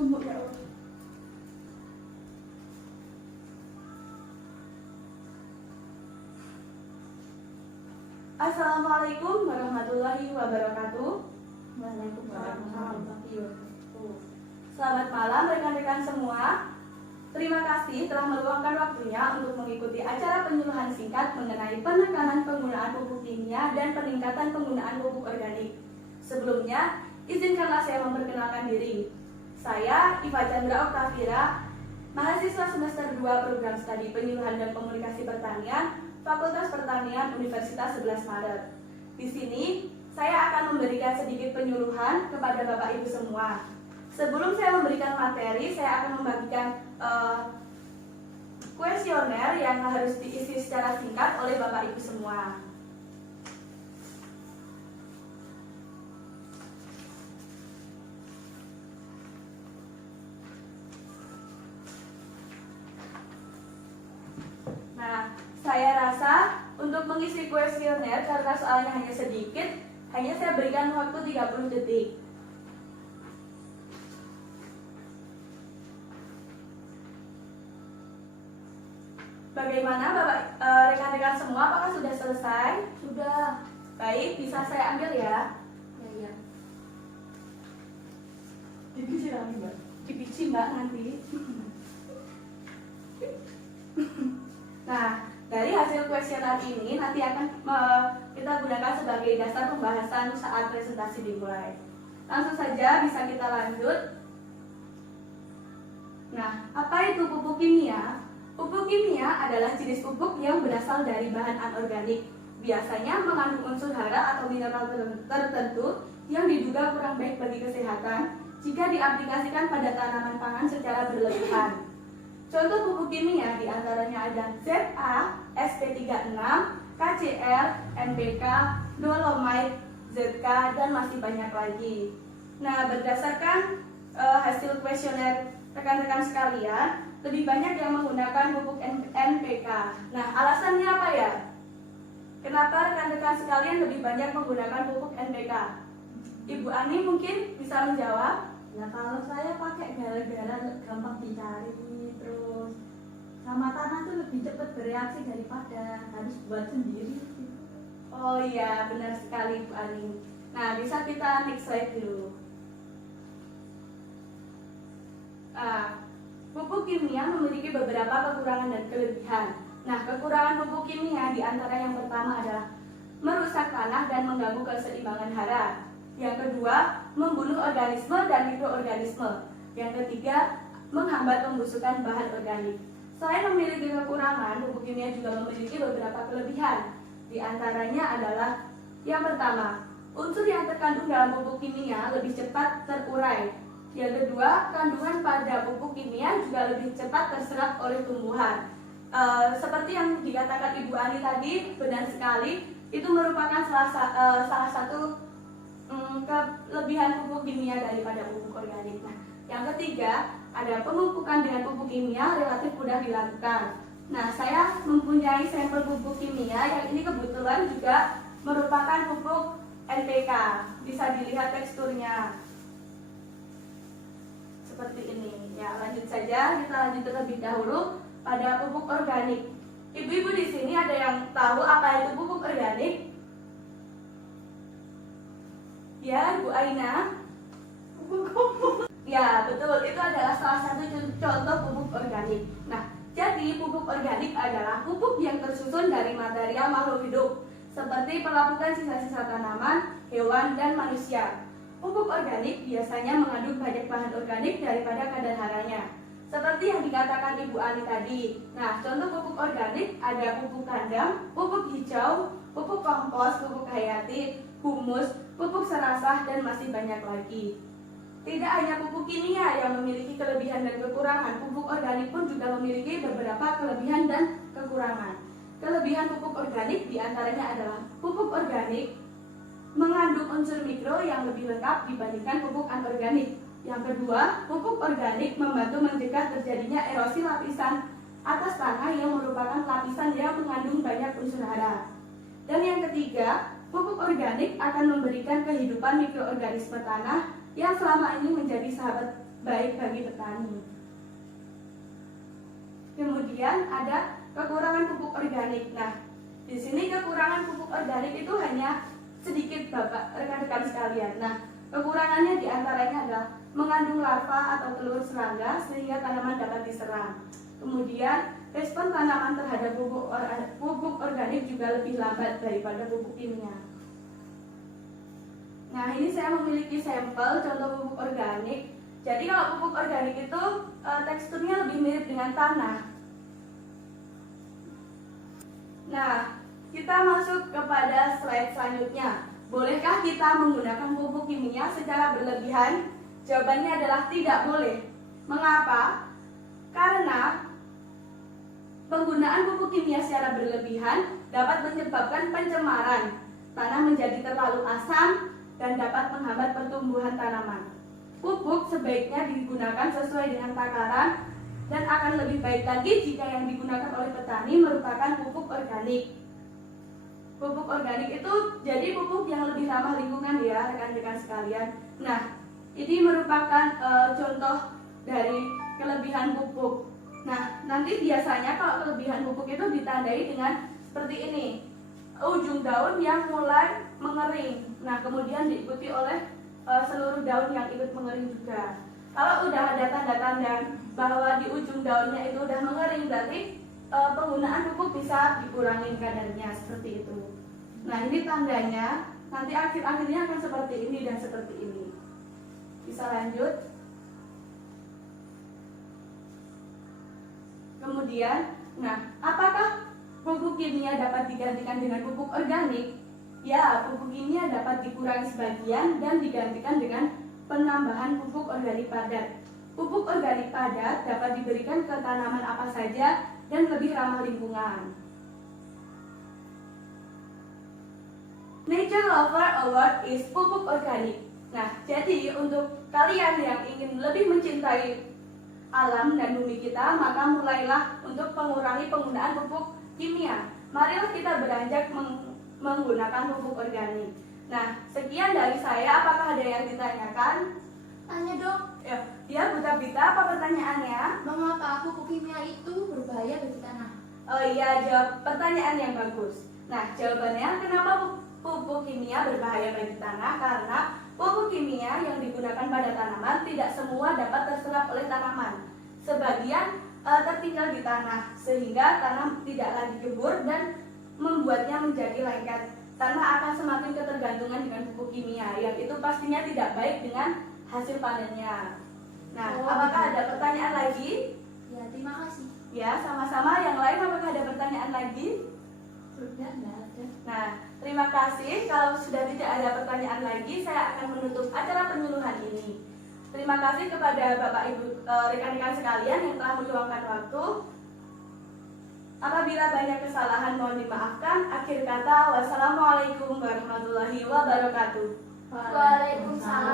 Sumuk ya Allah. Assalamualaikum warahmatullahi wabarakatuh. Waalaikumsalam warahmatullahi wabarakatuh. Selamat malam rekan-rekan semua. Terima kasih telah meluangkan waktunya untuk mengikuti acara penyuluhan singkat mengenai penekanan penggunaan pupuk kimia dan peningkatan penggunaan pupuk organik. Sebelumnya, izinkanlah saya memperkenalkan diri. Saya Iva Chandra Oktavira, mahasiswa semester 2 program studi penyuluhan dan komunikasi pertanian, Fakultas Pertanian Universitas 11 Maret. Di sini, saya akan memberikan sedikit penyuluhan kepada Bapak Ibu semua. Sebelum saya memberikan materi, saya akan membagikan kuesioner yang harus diisi secara singkat oleh Bapak Ibu semua. Nah, saya rasa untuk mengisi kuesioner karena soalnya hanya sedikit, hanya saya berikan waktu 30 detik. Bagaimana Bapak rekan-rekan semua, apakah sudah selesai? Sudah. Baik, bisa saya ambil ya? Ya. Dibiji lagi Mbak? Dibiji Mbak nanti. Nah, dari hasil kuesioner ini nanti akan kita gunakan sebagai dasar pembahasan saat presentasi dimulai. Langsung saja bisa kita lanjut. Nah, apa itu pupuk kimia? Pupuk kimia adalah jenis pupuk yang berasal dari bahan anorganik. Biasanya mengandung unsur hara atau mineral tertentu yang diduga kurang baik bagi kesehatan jika diaplikasikan pada tanaman pangan secara berlebihan. Contoh pupuk kimia diantaranya ada ZA, SP36, KCl, NPK, dolomite, ZK, dan masih banyak lagi. Nah, berdasarkan hasil kuesioner rekan-rekan sekalian, lebih banyak yang menggunakan pupuk NPK. Nah, alasannya apa ya? Kenapa rekan-rekan sekalian lebih banyak menggunakan pupuk NPK? Ibu Ani mungkin bisa menjawab? Ya kalau saya pakai gara-gara gampang dicari, terus sama tanah tuh lebih cepat bereaksi daripada harus buat sendiri. Oh iya, benar sekali Bu Ani. Nah, bisa kita next slide dulu. Pupuk kimia memiliki beberapa kekurangan dan kelebihan. Nah, kekurangan pupuk kimia di antara yang pertama adalah merusak tanah dan mengganggu keseimbangan hara. Yang kedua, membunuh organisme dan mikroorganisme. Yang ketiga, menghambat pembusukan bahan organik. Selain memiliki kekurangan, pupuk kimia juga memiliki beberapa kelebihan. Di antaranya adalah yang pertama, unsur yang terkandung dalam pupuk kimia lebih cepat terurai. Yang kedua, kandungan pada pupuk kimia juga lebih cepat terserap oleh tumbuhan. Seperti yang dikatakan Ibu Ani tadi, benar sekali, itu merupakan salah satu kelebihan pupuk kimia daripada pupuk organik. Nah, yang ketiga, ada pemupukan dengan pupuk kimia relatif mudah dilakukan. Nah, saya mempunyai sampel pupuk kimia yang ini kebetulan juga merupakan pupuk NPK. Bisa dilihat teksturnya seperti ini. Ya, lanjut saja, kita lanjut terlebih dahulu pada pupuk organik. Ibu-ibu di sini ada yang tahu apa itu pupuk organik? Ya, Bu Aina. Ya, betul. Itu adalah salah satu contoh pupuk organik. Nah, jadi pupuk organik adalah pupuk yang tersusun dari material makhluk hidup, seperti pelapukan sisa-sisa tanaman, hewan, dan manusia. Pupuk organik biasanya mengandung banyak bahan organik daripada kadar haranya. Seperti yang dikatakan Ibu Ani tadi. Nah, contoh pupuk organik ada pupuk kandang, pupuk hijau, pupuk kompos, pupuk hayati, humus, pupuk serasah, dan masih banyak lagi. Tidak hanya pupuk kimia yang memiliki kelebihan dan kekurangan, pupuk organik pun juga memiliki beberapa kelebihan dan kekurangan. Kelebihan pupuk organik diantaranya adalah pupuk organik mengandung unsur mikro yang lebih lengkap dibandingkan pupuk anorganik. Yang kedua, pupuk organik membantu mencegah terjadinya erosi lapisan atas tanah yang merupakan lapisan yang mengandung banyak unsur hara. Dan yang ketiga, pupuk organik akan memberikan kehidupan mikroorganisme tanah yang selama ini menjadi sahabat baik bagi petani. Kemudian ada kekurangan pupuk organik. Nah, di sini kekurangan pupuk organik itu hanya sedikit Bapak rekan-rekan sekalian. Nah, kekurangannya diantaranya adalah mengandung larva atau telur serangga sehingga tanaman dapat diserang. Kemudian respon tanaman terhadap pupuk organik juga lebih lambat daripada pupuk kimia. Nah, ini saya memiliki sampel contoh pupuk organik. Jadi kalau pupuk organik itu teksturnya lebih mirip dengan tanah. Nah, kita masuk kepada slide selanjutnya. Bolehkah kita menggunakan pupuk kimia secara berlebihan? Jawabannya adalah tidak boleh. Mengapa? Karena penggunaan pupuk kimia secara berlebihan dapat menyebabkan pencemaran. Tanah menjadi terlalu asam dan dapat menghambat pertumbuhan tanaman. Pupuk sebaiknya digunakan sesuai dengan takaran dan akan lebih baik lagi jika yang digunakan oleh petani merupakan pupuk organik. Pupuk organik itu jadi pupuk yang lebih ramah lingkungan ya rekan-rekan sekalian. Nah, ini merupakan contoh dari kelebihan pupuk. Nah, nanti biasanya kalau kelebihan pupuk itu ditandai dengan seperti ini. Ujung daun yang mulai mengering. Nah, kemudian diikuti oleh seluruh daun yang ikut mengering juga. Kalau udah ada tanda-tanda bahwa di ujung daunnya itu udah mengering, berarti penggunaan pupuk bisa dikurangi kadarnya seperti itu. Nah, ini tandanya. Nanti akhir-akhirnya akan seperti ini dan seperti ini. Bisa lanjut. Kemudian, nah, apakah pupuk kimia dapat digantikan dengan pupuk organik? Ya, pupuk kimia dapat dikurangi sebagian dan digantikan dengan penambahan pupuk organik padat. Pupuk organik padat dapat diberikan ke tanaman apa saja dan lebih ramah lingkungan. Nature Lover Award is pupuk organik. Nah, jadi untuk kalian yang ingin lebih mencintai alam dan bumi kita, maka mulailah untuk mengurangi penggunaan pupuk kimia. Marilah kita beranjak menggunakan pupuk organik. Nah, sekian dari saya. Apakah ada yang ditanyakan? Tanya dong, Ya, Bu Tabita, apa pertanyaannya? mengapa pupuk kimia itu berbahaya bagi tanah? Oh iya, jawab pertanyaan yang bagus. Nah, jawabannya kenapa pupuk kimia berbahaya bagi tanah? Karena pupuk kimia yang digunakan pada tanaman tidak semua dapat terserap oleh tanaman. Sebagian tertinggal di tanah, sehingga tanah tidak lagi gembur dan membuatnya menjadi lengket. Tanah akan semakin ketergantungan dengan pupuk kimia, yang itu pastinya tidak baik dengan hasil panennya. Nah, apakah ada pertanyaan lagi? Ya, terima kasih. Ya, sama-sama. Yang lain apakah ada pertanyaan lagi? Sudah, enggak ada. Nah, terima kasih. Kalau sudah tidak ada pertanyaan lagi, saya akan menutup acara penyuluhan ini. Terima kasih kepada Bapak Ibu rekan-rekan sekalian yang telah meluangkan waktu. Apabila banyak kesalahan mohon dimaafkan. Akhir kata, wassalamualaikum warahmatullahi wabarakatuh. Waalaikumsalam.